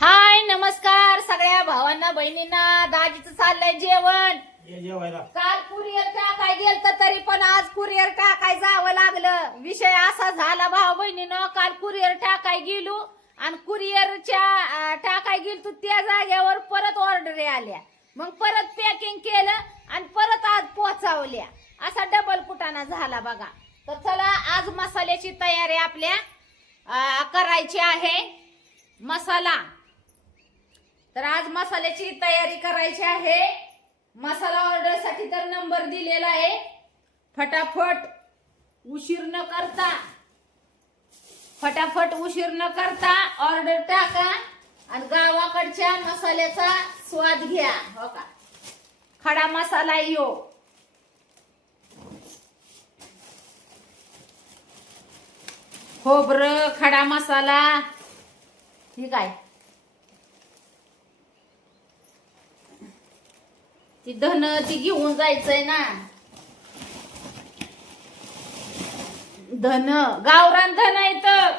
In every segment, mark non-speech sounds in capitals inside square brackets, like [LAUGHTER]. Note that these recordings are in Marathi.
हाय नमस्कार सगळ्या भावांना बहिणींना. दाजीचं चाललंय जेवण. ये जेवायला. काल कुरिअर टाकाय गेलत तरी पण आज कुरिअर टाकाय जावं लागलं. विषय असा झाला भाऊ बहिणीनं काल कुरिअर टाकाय गेलो आणि कुरिअरच्या टाकाय गेलतो त्या जागेवर परत ऑर्डर आल्या. मग परत पॅकिंग केलं आणि परत आज पोचावल्या असा डबल कुटाणा झाला बघा. तर चला आज मसाल्याची तयारी आपल्या करायची आहे. मसाला. तर आज मसाल्याची तयारी करायची आहे. मसाला ऑर्डरसाठी तर नंबर दिलेला आहे. फटाफट उशीर न करता फटाफट उशीर न करता ऑर्डर टाका आणि गावाकडच्या मसाल्याचा स्वाद घ्या. हो का? खडा मसाला यो खोबरं खडा मसाला ठीक आहे ती धन ती घेऊन जायचंय ना. धन गावरान धन आहे तर.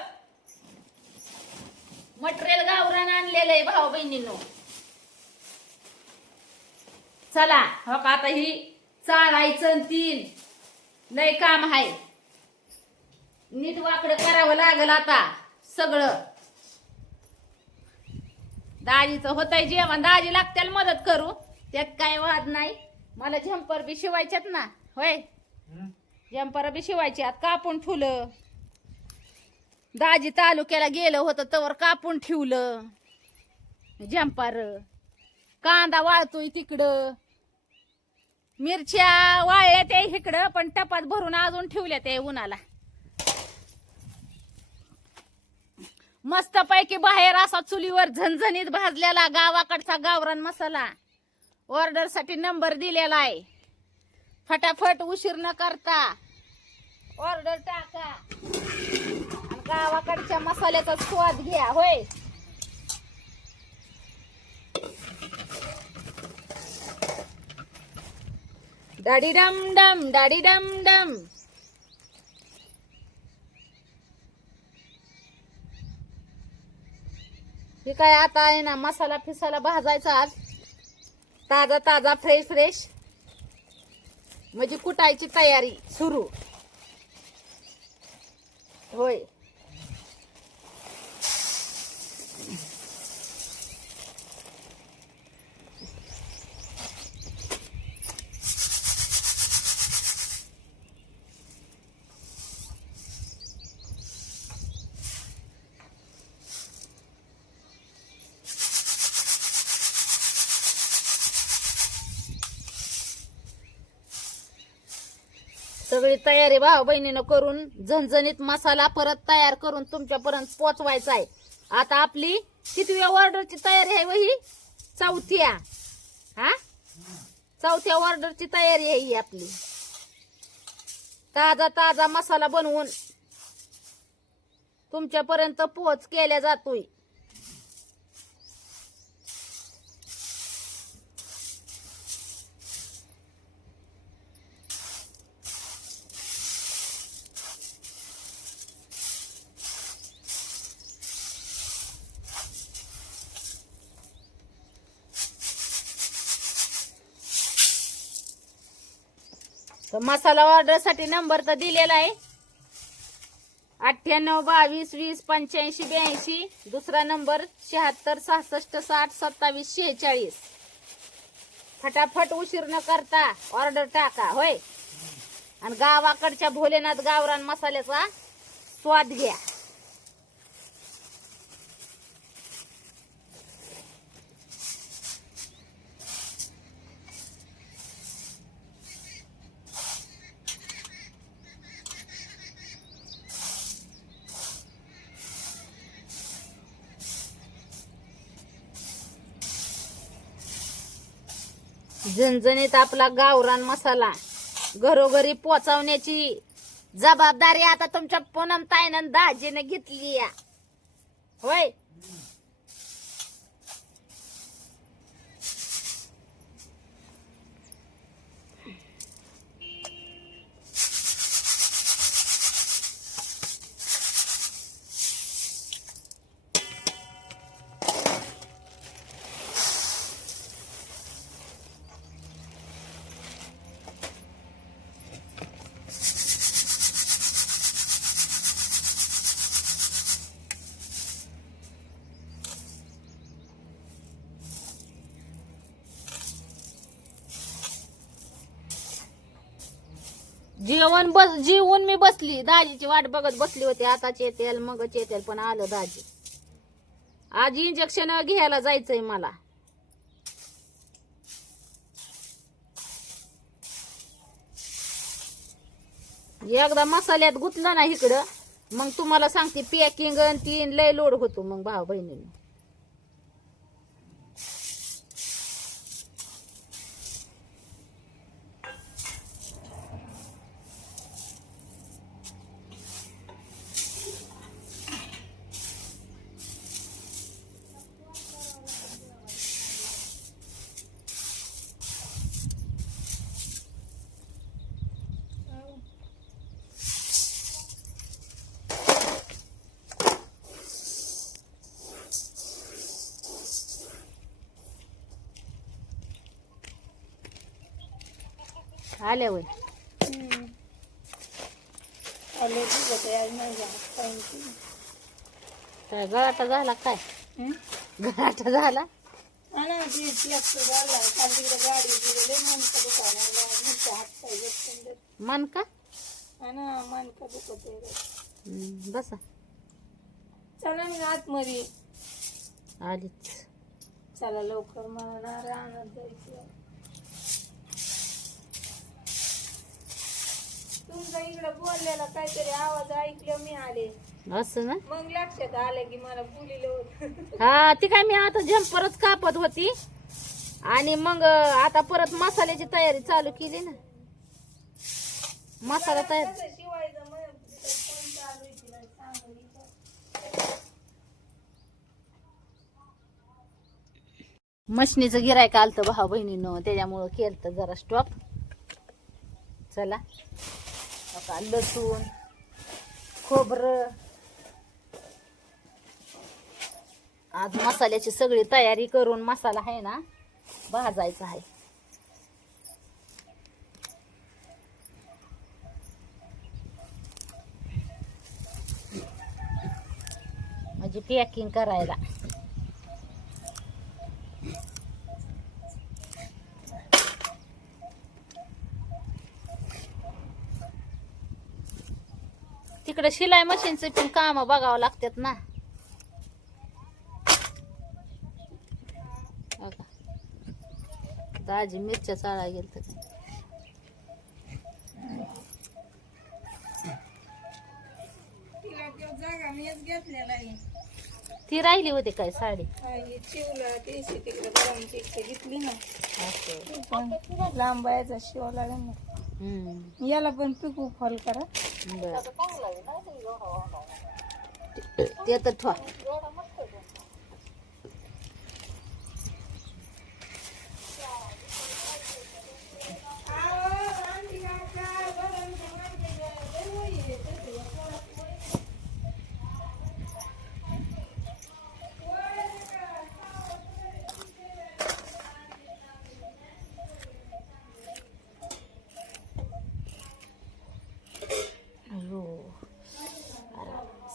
मटेरियल गावरान आणलेलं आहे भाऊ बहिणीनो. चला हो का आता ही चाळायचं तीन. लय काम आहे. नीट वाकडं करावं लागल आता सगळं. दाजीचं होतंय जेवण. दाजी लागत्याला मदत करू. त्यात काय वाद नाही. मला झंपर बी शिवायच्यात ना. होय? झंपर बी शिवायची आत कापून ठेवलं दाजी तालुक्याला गेलं होतं तवर कापून ठेवलं. झंपर कांदा वाळतोय तिकडं. मिरच्या वाळल्या त्या इकडं पण टपात भरून अजून ठेवल्या त्या उन्हाला. मस्त पैकी बाहेर असा चुलीवर झणझणीत भाजलेला गावाकडचा गावरान मसाला. ऑर्डरसाठी नंबर दिलेला आहे. फटाफट उशीर न करता ऑर्डर टाका. गावाकडच्या मसाल्याचा स्वाद घ्या होय. डाडी डम डम डाडी डम डम. की काय आता आहे ना मसाला फिसाला भाजायचा आज. ताजा ताजा फ्रेश फ्रेश म्हणजे कुटायची तयारी सुरू. होय. सगळी तयारी भाऊ बहिणीनं करून झणझणीत मसाला परत तयार करून तुमच्यापर्यंत पोचवायचा आहे आता आपली कितव्या ऑर्डरची तयारी आहे वही? चौथ्या. हा? चौथ्या ऑर्डरची तयारी आहे ही आपली. ताजा ताजा मसाला बनवून तुमच्यापर्यंत पोच केल्या जातोय. तर मसाला ऑर्डरसाठी नंबर तर दिलेला आहे. अठ्ठ्याण्णव बावीस वीस पंच्याऐंशी ब्याऐंशी. दुसरा नंबर शहात्तर सहासष्ट साठ सत्तावीस शेहेचाळीस. फटाफट उशीर न करता ऑर्डर टाका होय? आणि गावाकडच्या भोलेनाथ गावरान मसाल्याचा स्वाद घ्या. झणझणीत आपला गावरान मसाला. घरोघरी पोचवण्याची जबाबदारी आता तुमच्या पूनम ताईनं दाजीने घेतली या. होय? जेवण बस जेवून मी बसली. दाजीची वाट बघत बसली होती. आताच येतेल मगच येतेल पण आलं दाजी. आज इंजेक्शन घ्यायला जायचंय मला. एकदा मसाल्यात गुतलं ना इकडं मग तुम्हाला सांगते पॅकिंग तीन लय लोड होतो मग भाऊ बहिणींना. आल्या वय काय गळाटा झाला काय? गळाटा झाला? मन का बसा. चला मी आतमध्ये आलीच. चला लवकर मला ना राहणार जायचं तुमचा इकडं बोललेला काहीतरी आवाज ऐकलं मी आले. असं ना? मग लक्षात आलं की मला बोलिलं होत. हा ती काय मी आता जम्परच कापत होती. आणि मग आता परत मसाल्याची तयारी चालू केली ना. मसाला तयार शिवायचं मग? फोन चालू आहे तिला सांगू इथं. मशनीचं गिरायक आलतं भाऊ बहिणीनं त्याच्यामुळं केलं जरा स्टॉप चला. आता लसूण खोबरं. आज मसाल्याची सगळी तयारी करून मसाला आहे ना भाजायचा आहे. म्हणजे पॅकिंग करायला. तिकडे शिलाई मशीनचे पण काम बघावं लागतात ना. दाजी मिरच्या चाळा गेल तर तो राहिली होती काय साडी घेतली ना शिवला ना हम्म. याला पण पिकू फॉल करा. ते तर ठेवा.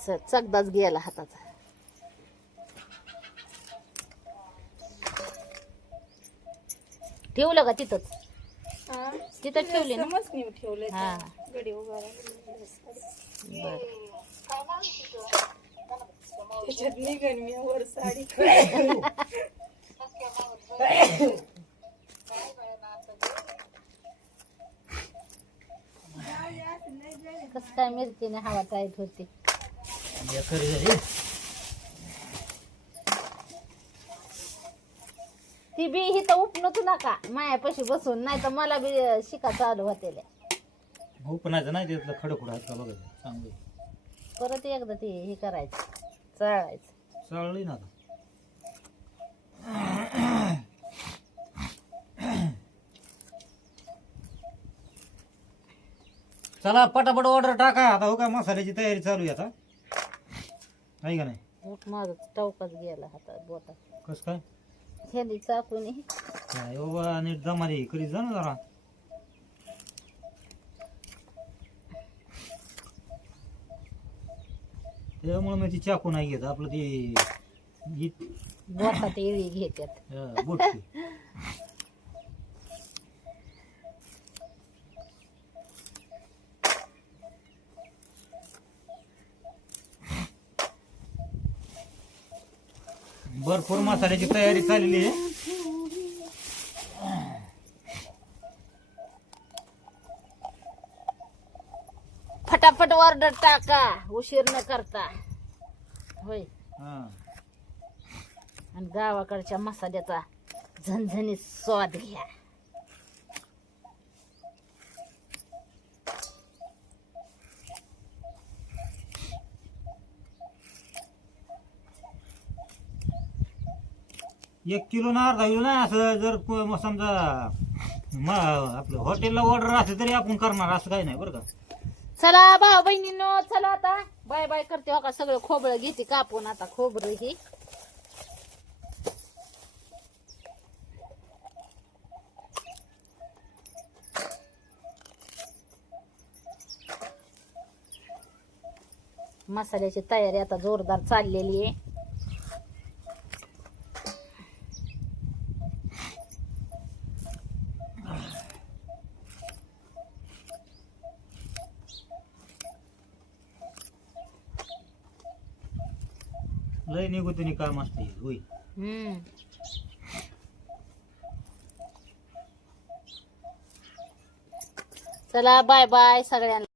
स- चकदाच गेला हाताचा. ठेवलं का तिथंच? तिथं ठेवली ना? ठेवले हा. गडी उभा राहिलेला. बर. त्याच्यात निघन मी वर साडी [LAUGHS] कस काय मिरचीने हवा टाईट होती? ती बी हिथं उपनच नका मायापाशी बसून नाही तर मला बी शिका चालू होते उपनाचं नाही त्यातलं खडखुड आहेत का बघायचं चांगलं परत एकदा ते हे करायचं चळायचं चालली ना आता चला पटापट ऑर्डर टाका आता हो का मसाल्याची तयारी चालू आहे आता आहे का नाही? उठ माझा टवकाच गेला हातात बोटात. कस काय? ह्यानी चाकून काय बाबा नीट जमारी करीत जा ना जरा? त्यामुळे मी ती चाकू नाही घेत आपलं ती ही- बोटात इळी घेतात हा, भरपूर मसाल्याची तयारी चाललेली आहे. फटाफट ऑर्डर टाका. उशीर न करता. होय. हा. आणि गावाकडच्या मसाल्याचा झणझणीत स्वाद घ्या. एक किलो ना अर्धा किलो नाही असं जर को- मग समजा म आपलं हॉटेलला ऑर्डर असेल तरी आपण करणार असं काही नाही बरं का. चला भाऊ बहिणीनो चला आता. बाय बाय करते हो का सगळं खोबरं घेते कापून आता खोबरं ही. मसाल्याची तयारी आता जोरदार चाललेली आहे. लय निघून काम असते. होय. हम्म. चला बाय बाय सगळ्यांना.